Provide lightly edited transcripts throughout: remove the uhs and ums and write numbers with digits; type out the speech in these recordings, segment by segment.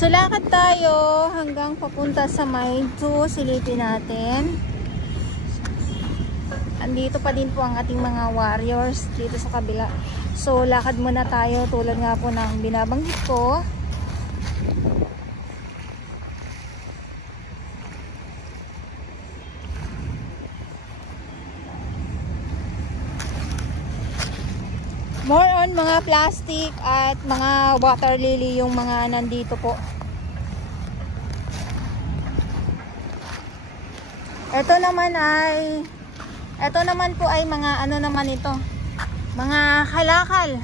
So lakad tayo hanggang papunta sa Mine 2. Silipin natin. Andito pa din po ang ating mga warriors dito sa kabila. So lakad muna tayo tulad nga po ng binabanggit ko. More on mga plastic at mga water lily yung mga nandito po. Ito naman po ay mga ano naman ito. Mga kalakal.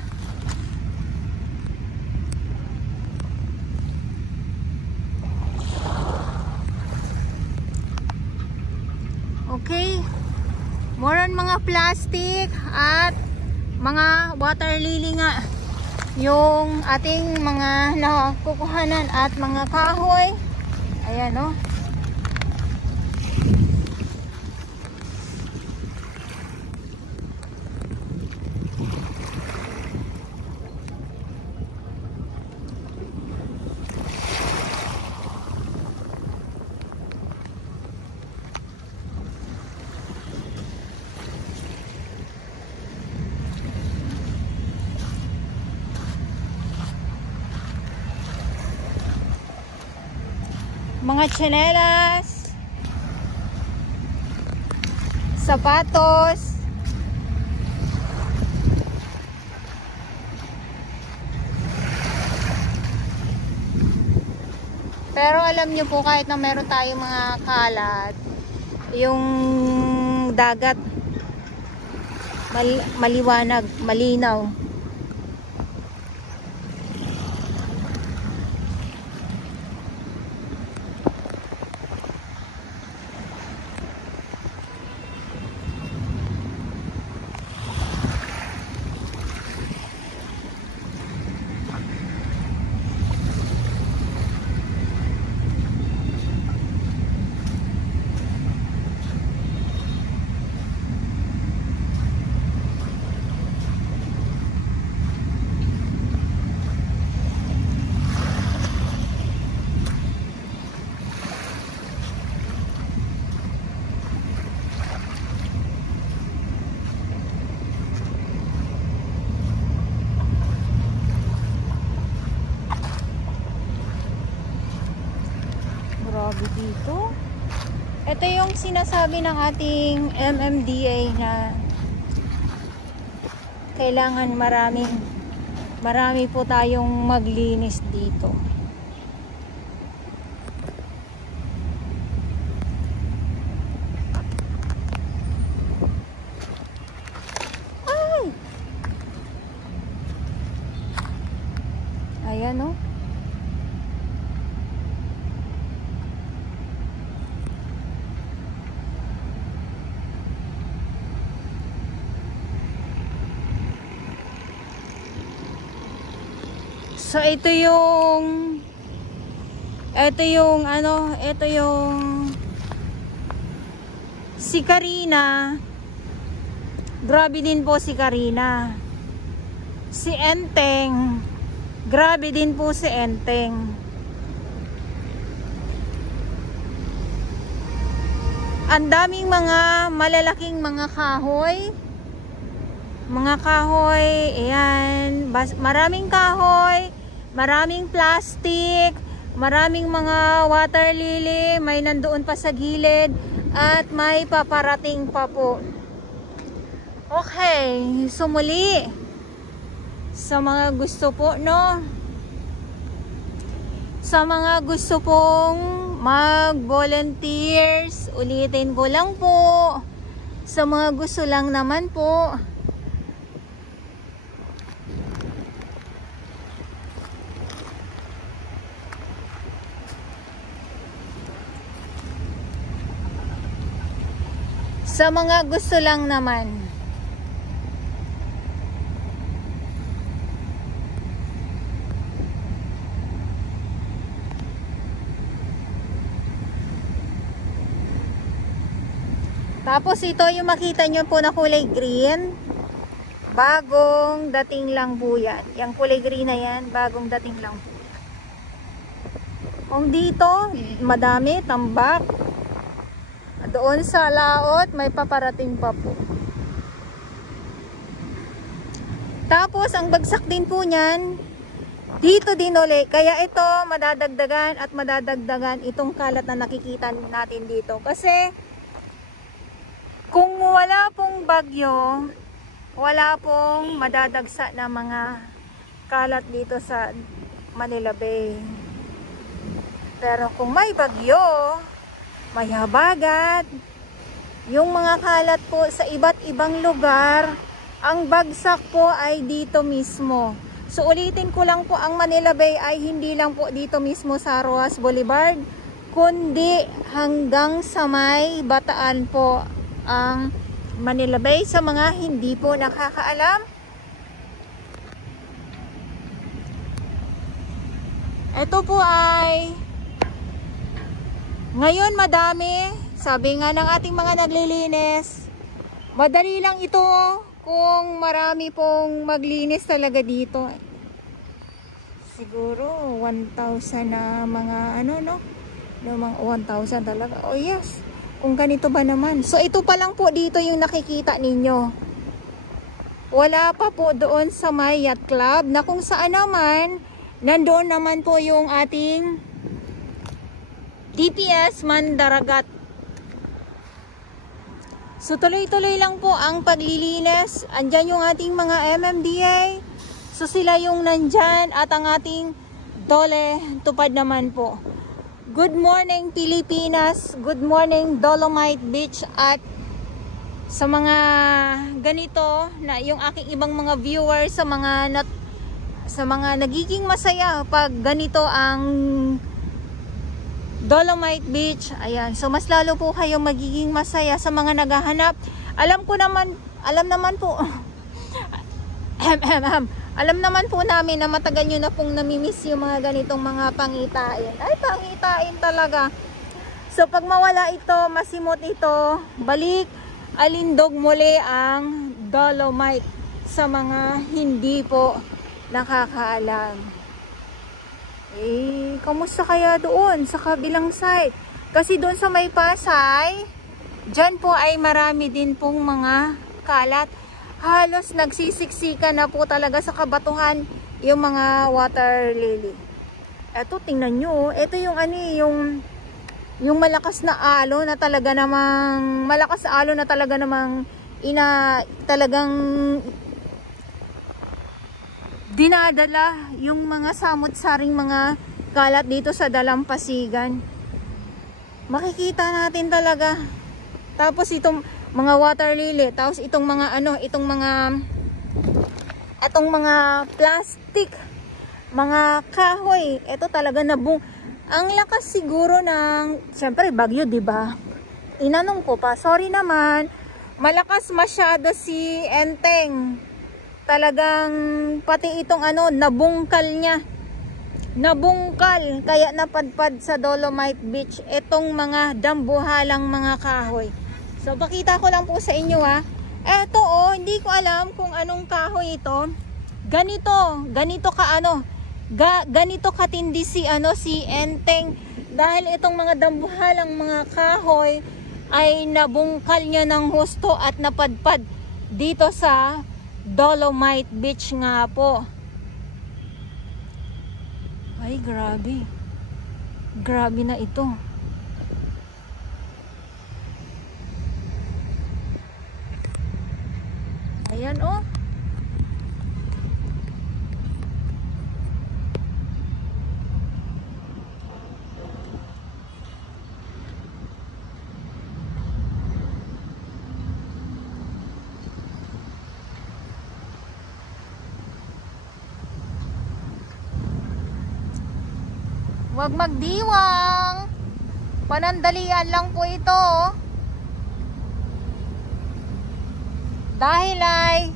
Okay. More on mga plastic at mga water lily nga yung ating mga nakukuhanan at mga kahoy. Ayan o. Mga tsinelas, sapatos, pero alam nyo po kahit na meron tayong mga kalat, yung dagat maliwanag, malinaw. Grabe dito. Ito yung sinasabi ng ating MMDA na kailangan marami po tayong maglinis dito. Ay! Ayan o. So ito yung si Karina. Grabe din po si Karina. Si Enteng. Grabe din po si Enteng. Ang daming mga malalaking mga kahoy. Mga kahoy, ayan, maraming kahoy, maraming plastic, maraming mga water lily, may nandoon pa sa gilid, at may paparating pa po. Okay, so muli, sa mga gusto po, no? Sa mga gusto pong mag-volunteers, ulitin ko lang po, sa mga gusto lang naman po, sa mga gusto lang naman. Tapos ito yung makita nyo po na kulay green. Bagong dating lang po yan. Yung kulay green na yan, bagong dating lang po. Kung dito, madami, tambak. Doon sa laot, may paparating pa po. Tapos, ang bagsak din po niyan, dito din uli. Kaya ito, madadagdagan at madadagdagan itong kalat na nakikita natin dito. Kasi, kung wala pong bagyo, wala pong madadagsa na mga kalat dito sa Manila Bay. Pero kung may bagyo, may habagat, yung mga kalat po sa iba't ibang lugar, ang bagsak po ay dito mismo. So ulitin ko lang po, ang Manila Bay ay hindi lang po dito mismo sa Roxas Boulevard, kundi hanggang sa may Bataan po ang Manila Bay. Sa mga hindi po nakakaalam, ito po ay ngayon madami, sabi nga ng ating mga naglilinis, madali lang ito kung marami pong maglinis talaga dito. Siguro 1,000 na mga ano no? No, mga 1,000 talaga. Oh yes. Kung ganito ba naman. So ito pa lang po dito yung nakikita ninyo. Wala pa po doon sa may yacht club na kung saan naman nandoon naman po yung ating TPS Mandaragat. So tuloy-tuloy lang po ang paglilinis. Andyan yung ating mga MMDA. So sila yung nandyan at ang ating Dole Tupad naman po. Good morning Pilipinas. Good morning Dolomite Beach. At sa mga ganito na yung aking ibang mga viewers, sa mga nagiging masaya pag ganito ang Dolomite Beach, ayan. So mas lalo po kayong magiging masaya sa mga naghahanap. Alam naman po alam naman po namin na matagal nyo na pong namimiss yung mga ganitong mga pangitain. Ay, pangitain talaga. So pag mawala ito, masimot ito, balik, alindog muli ang Dolomite sa mga hindi po nakakaalam. Eh, kamusta kaya doon sa kabilang side? Kasi doon sa may Pasay, dyan po ay marami din pong mga kalat. Halos nagsisiksika na po talaga sa kabatuhan yung mga water lily. Eto, tingnan nyo. Ito yung yung malakas na alon na talaga namang talagang dinadala yung mga samot-saring mga kalat dito sa Dalampasigan. Makikita natin talaga. Tapos itong mga water lily, tapos itong mga plastic, mga kahoy. Ito talaga ang lakas siguro ng, siyempre bagyo, 'di ba? Tinanong ko pa, sorry naman, malakas masyado si Enteng. Talagang pati itong nabungkal niya. Nabungkal, kaya napadpad sa Dolomite Beach itong mga dambuhalang mga kahoy. So pakita ko lang po sa inyo ha. Eto hindi ko alam kung anong kahoy ito. Ganito katindi si Enteng, dahil itong mga dambuhalang mga kahoy ay nabungkal niya ng husto at napadpad dito sa Dolomite Beach nga po. Ay, grabe. Grabe na ito. Ayan Huwag magdiwang. Panandalian lang po ito. Dahil ay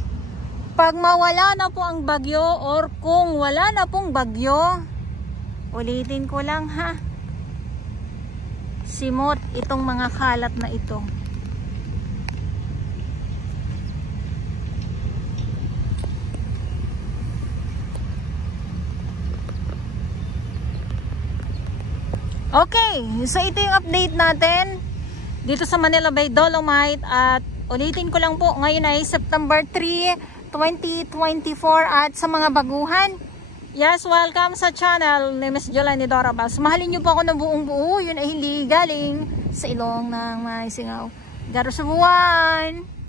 pag mawala na po ang bagyo or kung wala na pong bagyo, ulitin ko lang ha, simot itong mga kalat na ito. Okay, so ito yung update natin dito sa Manila Bay Dolomite at ulitin ko lang po, ngayon ay September 3, 2024 at sa mga baguhan. Yes, welcome sa channel ni Miss Jolani Dorabas. Mahalin niyo po ako ng buong buo, yun ay hindi galing sa ilong ng may singaw. Garo sa buwan!